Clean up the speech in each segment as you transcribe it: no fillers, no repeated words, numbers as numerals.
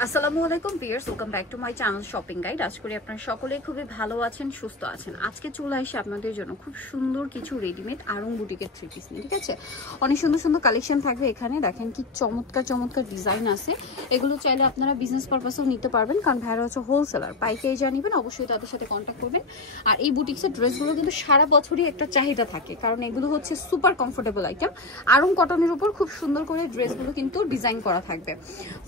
আসসালামু আলাইকুম viewers, welcome back to my channel shopping guide. আশা করি আপনারা সকলেই খুবই ভালো আছেন, সুস্থ আছেন। আজকে চলে আসি আপনাদের জন্য খুব সুন্দর কিছু রেডিমেড আরং বুটিকের থ্রি পিস নিয়ে। ঠিক আছে, অনেক সুন্দর সুন্দর কালেকশন থাকবে এখানে। দেখেন কি চমৎকার চমৎকার ডিজাইন আছে। এগুলো চাইলে আপনারা বিজনেস পারপাসেও নিতে পারবেন, কারণ ভাইরা হচ্ছে হোলসেলার। পাইকারি যা নেবেন অবশ্যই তাদের সাথে কন্ট্যাক্ট করবেন। আর এই বুটিক্সের ড্রেসগুলো কিন্তু সারা বছরই একটা চাহিদা থাকে, কারণ এগুলো হচ্ছে সুপার কমফোর্টেবল আইটেম। আরং কটনের উপর খুব সুন্দর করে ড্রেসগুলো কিন্তু ডিজাইন করা থাকবে।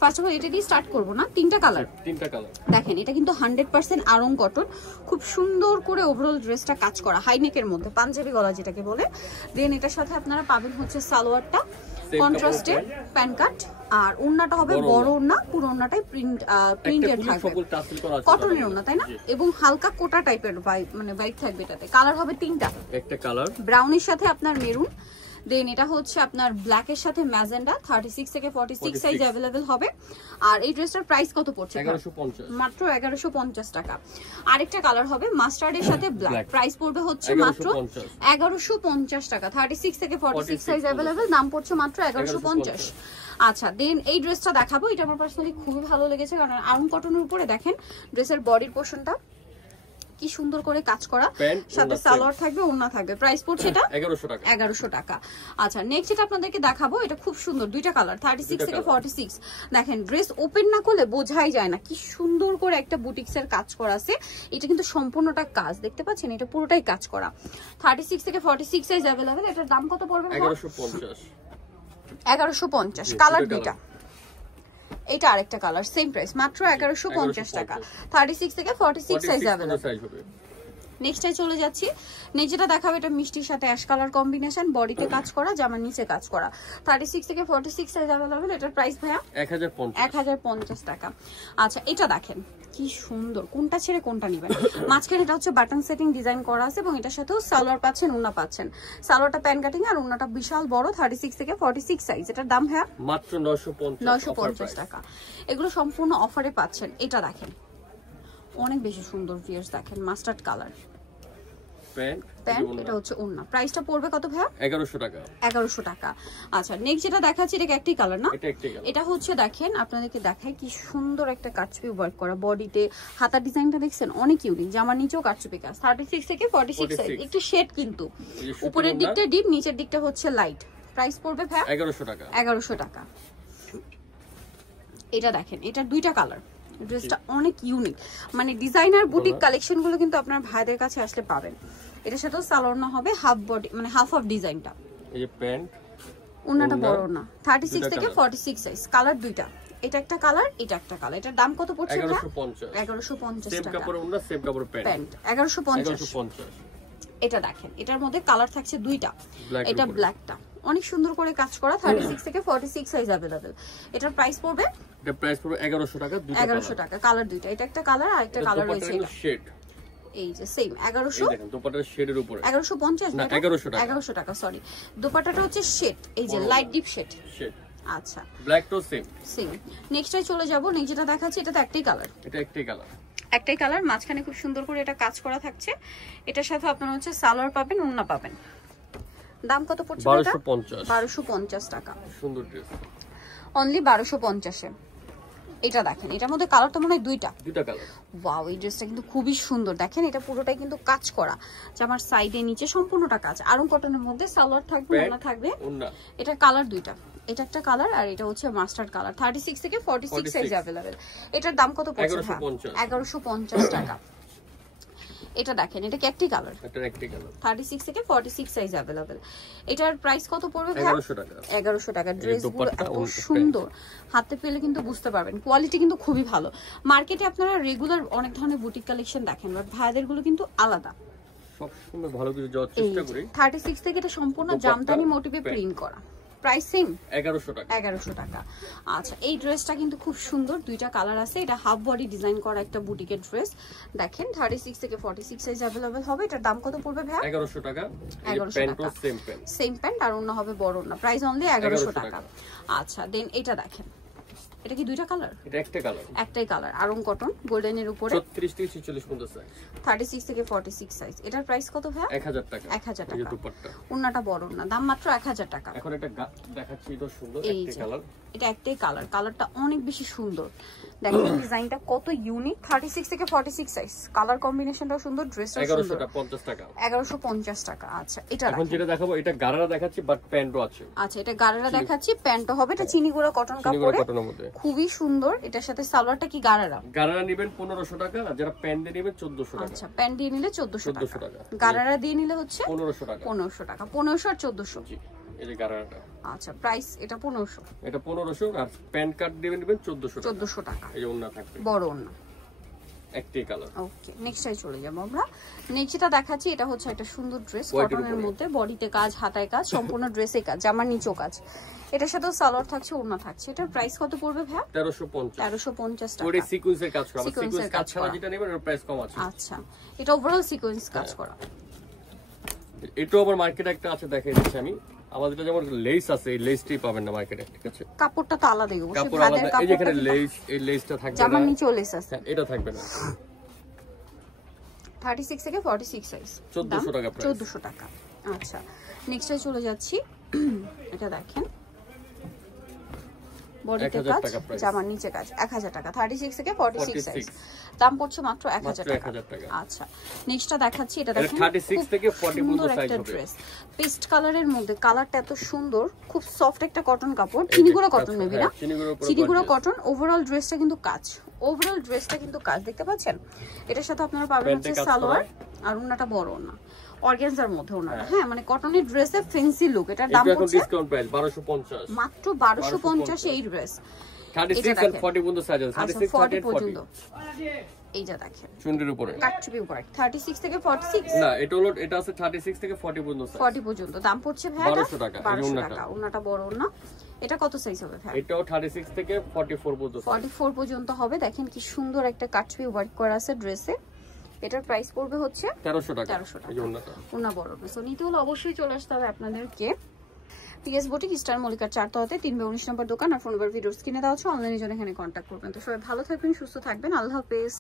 ফার্স্ট অফ অল এটা দিয়ে স্টার্ট করবো না, তিনটা কালার দেখেন। এটা কিন্তু 100% আরং কটন, খুব সুন্দর করে ওভারঅল ড্রেসটা কাজ করা, হাইনেকের মধ্যে পাঞ্জাবি গলা যেটাকে বলে। দেন এটার সাথে আপনারা পাবেন হচ্ছে সালোয়ারটা কন্ট্রাস্টে প্যান্ট কাট, আর ওড়নাটা হবে বড় ওড়না, পুরো ওড়নাটাই প্রিন্টেড থাকবে, কটনের ওড়না, তাই না? এবং হালকা কোটা টাইপের মানে বাইক থাকবে। এটাতে কালার হবে তিনটা, একটা কালার ব্রাউনের সাথে আপনার মেরুন, দেন এটা হচ্ছে আপনার ব্ল্যাক এর সাথে ম্যাজেন্ডা। 36 থেকে 46 সাইজ अवेलेबल হবে। আর এই ড্রেসটার প্রাইস কত পড়ছে? 1150, মাত্র 1150 টাকা। আরেকটা কালার হবে মাস্টার্ড এর সাথে ব্ল্যাক, প্রাইস পড়বে হচ্ছে মাত্র 1150 টাকা। 36 থেকে 46 সাইজ अवेलेबल, দাম পড়ছে মাত্র 1150। আচ্ছা, দেন এই ড্রেসটা দেখাবো। এটা আমার পার্সোনালি খুবই ভালো লেগেছে, কারণ আরং কটনের উপরে দেখেন ড্রেসের বডির পোরশনটা কি সুন্দর করে কাজ করা, সাথে সালোয়ার থাকবে, ওড়না থাকবে। প্রাইস পড়ছে এটা 1100 টাকা। আচ্ছা, নেক্সট যেটা আপনাদেরকে দেখাবো, এটা খুব সুন্দর, দুইটা কালার 36 থেকে 46। দেখেন ড্রেস ওপেন না করলে বোঝাই যায় না কি সুন্দর করে একটা বুটিক্সের কাজ করা আছে। এটা কিন্তু সম্পূর্ণটা কাজ, দেখতে পাচ্ছেন, এটা পুরোটাই কাজ করা। 36 থেকে 46 সাইজ अवेलेबल। এটার দাম কত পড়বে? 1150। কালার দুইটা, এটা আরেকটা কালার, সেম প্রাইস, মাত্র 1150 টাকা। 36 থেকে 46 সাইজ अवेलेबल। নেক্সটে চলে যাচ্ছি। নেক্সট যেটা দেখাবো, এটা মিষ্টির সাথে অ্যাশ কালার কম্বিনেশন, বডিতে কাজ করা, জামার নিচে কাজ করা। 36 থেকে 46 সাইজ अवेलेबल। এটার প্রাইস ভাইয়া 1050 টাকা। আচ্ছা, এটা দেখেন কি সুন্দর, কোনটা ছেড়ে কোনটা নেবেন। মাঝখানে এটা হচ্ছে বাটন সেটিং ডিজাইন করা আছে, এবং এটার সাথেও সালোয়ার পাচ্ছেন, ওড়না পাচ্ছেন। সালোয়ারটা প্যান কাটিং আর ওড়নাটা বিশাল বড়। 36 থেকে 46 সাইজ। এটার দাম ভাইয়া মাত্র 950 টাকা। এগুলো সম্পূর্ণ অফারে পাচ্ছেন। এটা দেখেন অনেক বেশি সুন্দর ভিউয়ার্স, দেখেন মাস্টার্ড কালার প্যান্ট, এটা হচ্ছে ওড়না। প্রাইসটা পড়বে কত ভাইয়া? 1100 টাকা। 1100 টাকা। আচ্ছা, নেক্সট যেটা দেখাচ্ছি, এটা একটি কালার না, এটা হচ্ছে দেখেন আপনাদেরকে দেখায় কি সুন্দর একটা কাটচুপি ওয়ার্ক করা, বডিতে হাতার ডিজাইনটা দেখছেন অনেক ইউনিক, জামার নিচেও কাটচুপি কাজ। 36 থেকে 46 সাইজ, একটু শেড কিন্তু, উপরের দিকটা ডিপ, নিচের দিকটা হচ্ছে লাইট। প্রাইস পড়বে ভাইয়া 1100 টাকা। 1100 টাকা। এটা দেখেন, এটা দুইটা কালার, ড্রেসটা অনেক ইউনিক, মানে ডিজাইনার বুটিক কালেকশন গুলো কিন্তু আপনার ভাইদের কাছে আসলে পাবেন। এটার সাথেও সালোয়ার না হবে হাফ বডি, মানে হাফ অফ ডিজাইনটা। এই যে প্যান্ট, ওন্নাটা বড় না। 36 থেকে 46 সাইজ, কালার দুইটা, এটা একটা কালার, এটা একটা কালার। এটার দাম কত পড়ছে? 1150 টাকা। সেম কাপড় ওন্না, সেম কাপড় প্যান্ট, 1150। এটা দেখেন, এটার মধ্যে কালার থাকছে দুইটা, এটা ব্ল্যাকটা অনেক সুন্দর করে কাজ করা। 36 থেকে 46 সাইজ अवेलेबल। এটার প্রাইস পড়বে, এটা প্রাইস পড়বে 1100 টাকা। 1100 টাকা, কালার দুইটা, এটা একটা কালার আর একটা কালার রয়েছে, এটা শেড, এই যে সেম 1100। দেখেন দোপাট্টার শেডের উপরে 1150 না 1100 টাকা। 1100 টাকা, সরি। দোপাট্টাটা হচ্ছে শেড, এই যে লাইট ডিপ শেড। আচ্ছা, ব্ল্যাক তো সেম। নেক্সটে চলে যাব। নেক্সট যেটা দেখাচ্ছি, এটা তো একটাই কালার, এটা একটাই কালার, মাঝখানে খুব সুন্দর করে এটা কাজ করা থাকছে। এটার সাথে আপনারা হচ্ছে সালোয়ার পাবেন, ওড়না পাবেন। দাম কত পড়ছে? 1250 টাকা। সুন্দর ড্রেস, অনলি 1250 এ। এটা দেখেন, এটার মধ্যে কালার তো মনে হয় দুইটা কালার। ওয়াও, এই ড্রেসটা কিন্তু খুবই সুন্দর। দেখেন এটা পুরোটাই কিন্তু কাজ করা, জামার সাইডে নিচে সম্পূর্ণটা কাজ। আরং কটনের মধ্যে সালোয়ার থাকবে, ওড়না থাকবে। এটা কালার দুইটা, এটা একটা কালার আর এটা হচ্ছে মাস্টার্ড কালার। 36 থেকে 46 সাইজ अवेलेबल। এটার দাম কত পড়ছে? 1150 টাকা। এটা দেখেন, এটা কি একটি কালার, এটা একটি কালার। 36 থেকে 46 সাইজ अवेलेबल। এটার প্রাইস কত পড়বে? 1100 টাকা। 1100 টাকা। ড্রেসগুলো এত সুন্দর, হাতে পেলে কিন্তু বুঝতে পারবেন, কোয়ালিটি কিন্তু খুবই ভালো। মার্কেটে আপনারা রেগুলার অনেক ধরনের বুটিক কালেকশন দেখেন, বাট ভাইদের গুলো কিন্তু আলাদা, সব সময় ভালো কিছু যাওয়ার চেষ্টা করি। 36 থেকে এটা সম্পূর্ণ জামদানি মোটিভে প্রিন্ট করা। প্রাইস সেম 1100 টাকা। 1100 টাকা। আচ্ছা, এই ড্রেসটা কিন্তু খুব সুন্দর, দুইটা কালার আছে। এটা হাফ বডি ডিজাইন করা একটা বুটিকের ড্রেস। দেখেন 36 থেকে 46 সাইজ अवेलेबल হবে। এটার দাম কত পড়বে ভাই? 1100 টাকা। 1100 টাকা, সেম প্যান্ট আর ওন্না হবে বড় ওন্না। প্রাইস অনলি 1100 টাকা। আচ্ছা, দেন এটা দেখেন, এটা কি দুইটা কালার? এটা একটা কালার, একটাই কালার। আরং কটন গোল্ডেনের উপরে 34 থেকে 46 পর্যন্ত সাইজ, 36 থেকে 46 সাইজ। এটার প্রাইস কত ভাই? 1000 টাকা। 1000 টাকা। এই দুপাট্টা, ওন্নাটা বড় না, দাম মাত্র 1000 টাকা। এখন এটা দেখাচ্ছি, এটা সুন্দর একটা কালার, এটা একটাই কালার, কালারটা অনেক বেশি সুন্দর। দেখেন ডিজাইনটা কত ইউনিক। 36 থেকে 46 সাইজ, কালার কম্বিনেশনটাও সুন্দর, ড্রেসটাও সুন্দর। 1150 টাকা। 1150 টাকা। আচ্ছা এটা এখন যেটা দেখাবো এটা গারারা দেখাচ্ছি, বাট প্যান্টও আছে। আচ্ছা এটা গারারা দেখাচ্ছি, প্যান্টও হবে। এটা চিনিগুড়া কটন কাপড়ে, খুবই সুন্দর। এটার সাথে সালোয়ারটা কি গারারা? গারারা নেবেন 1500 টাকা, আর যারা প্যান্ট দিয়ে নেবেন 1400 টাকা। আচ্ছা প্যান্ট দিয়ে নিলে 1400 টাকা, গারারা দিয়ে নিলে হচ্ছে 1500 টাকা। 1500 টাকা, 1500 আর 1400। জি এই যে গারারাটা। আচ্ছা প্রাইস এটা 1500, এটা 1500, আর প্যান্ট কার্ড দিবেন 1400 টাকা। এই যে ওন্না থাকবে, বড় ওন্না, একটাই কালার। ওকে নেক্সটটাই চলে যাব আমরা। নেক্সটটা দেখাচ্ছি, এটা হচ্ছে একটা সুন্দর ড্রেস কটনের মধ্যে, বডিতে কাজ, হাতায় কাজ, সম্পূর্ণ ড্রেসে কাজ, জামার নিচেও কাজ। এটার সাথে সালোয়ার থাকছে, ওড়না থাকছে। এটার প্রাইস কত পড়বে ভাই? 1350 টাকা। ওরে সিকোয়েন্সের কাজ করা, সিকোয়েন্স কাজ ছাড়া যেটা নেবেন এর প্রাইস কম আছে। আচ্ছা এটা ওভারঅল সিকোয়েন্স কাজ করা। এটা আবার মার্কেটে একটা আছে, দেখাই দিচ্ছি আমি। আমাদের যেমন লেস আছে, এই লেসটাই পাবেন না মার্কেটে, ঠিক আছে? কাপড়টা তো আলাদা দেবো, কাপড় আলাদা। এই যে এখানে লেস, এই লেসটা থাকবে না, জামার নিচেও লেস আছে, এটা থাকবে না। 36 থেকে 46 সাইজ, 1400 টাকা প্রাইস। 1400 টাকা। আচ্ছা নেক্সটে চলে যাচ্ছি। এটা দেখেন বডিতে কাজ, জামার নিচে কাজ, 1000 টাকা। 36 থেকে 46 সাইজ, দাম পড়ছে মাত্র 1000 টাকা। আচ্ছা নেক্সটটা দেখাচ্ছি, এটা দেখেন 36 থেকে 40 পর্যন্ত সাইজ হবে। ড্রেস পেস্ট কালারের মধ্যে, কালারটা এত সুন্দর, খুব সফট একটা কটন কাপড়, চিনিগুড়া কটন মেবি না, চিনিগুড়া কটন। ওভারঅল ড্রেসটা কিন্তু কাজ, ওভারঅল ড্রেসটা কিন্তু কাজ, দেখতে পাচ্ছেন? এটার সাথে আপনারা পাবেন হচ্ছে সালোয়ার, আর ওন্নাটা বড় ওন্না, অর্গানজার মধ্যে ওন্নাটা। হ্যাঁ মানে কটনের ড্রেসে ফ্যান্সি লুক। এটার দাম পড়ছে ডিসকাউন্ট প্রাইস 1250, মাত্র 1250 এই ড্রেস। 36 আর 40 পর্যন্ত সাইজ আছে, 36 40 পর্যন্ত। এই যে দেখেন চুন্ডির উপরে কাটচুপি ওয়ার্ক, 36 থেকে 46 না, এটা হলো, এটা আছে 36 থেকে 40 পর্যন্ত সাইজ। 40 পর্যন্ত দাম পড়ছে ভাই 1200 টাকা। 1200 টাকা, ওন্নাটা বড় ওন্না। এটা কত সাইজ হবে ভাই? এটাও 36 থেকে 44 পর্যন্ত, 44 পর্যন্ত হবে। দেখেন কি সুন্দর একটা কাটচুপি ওয়ার্ক করা আছে ড্রেসে। এটার প্রাইস পড়বে হচ্ছে 1300 টাকা। 1300 টাকা। এই ওন্নাটা, ওন্না বড়। সো নিতে হলে অবশ্যই চলে আসতে হবে আপনাদেরকে পিএস বুটিক, স্টার মল্লিকার 4 তলাতে 319 নম্বর দোকান। আর ফোন নাম্বার ভিডিওর স্ক্রিনে দেওয়া আছে, অনলাইনে জন্য এখানে কন্ট্যাক্ট করবেন। তো সবাই ভালো থাকবেন, সুস্থ থাকবেন, আল্লাহ হাফেজ।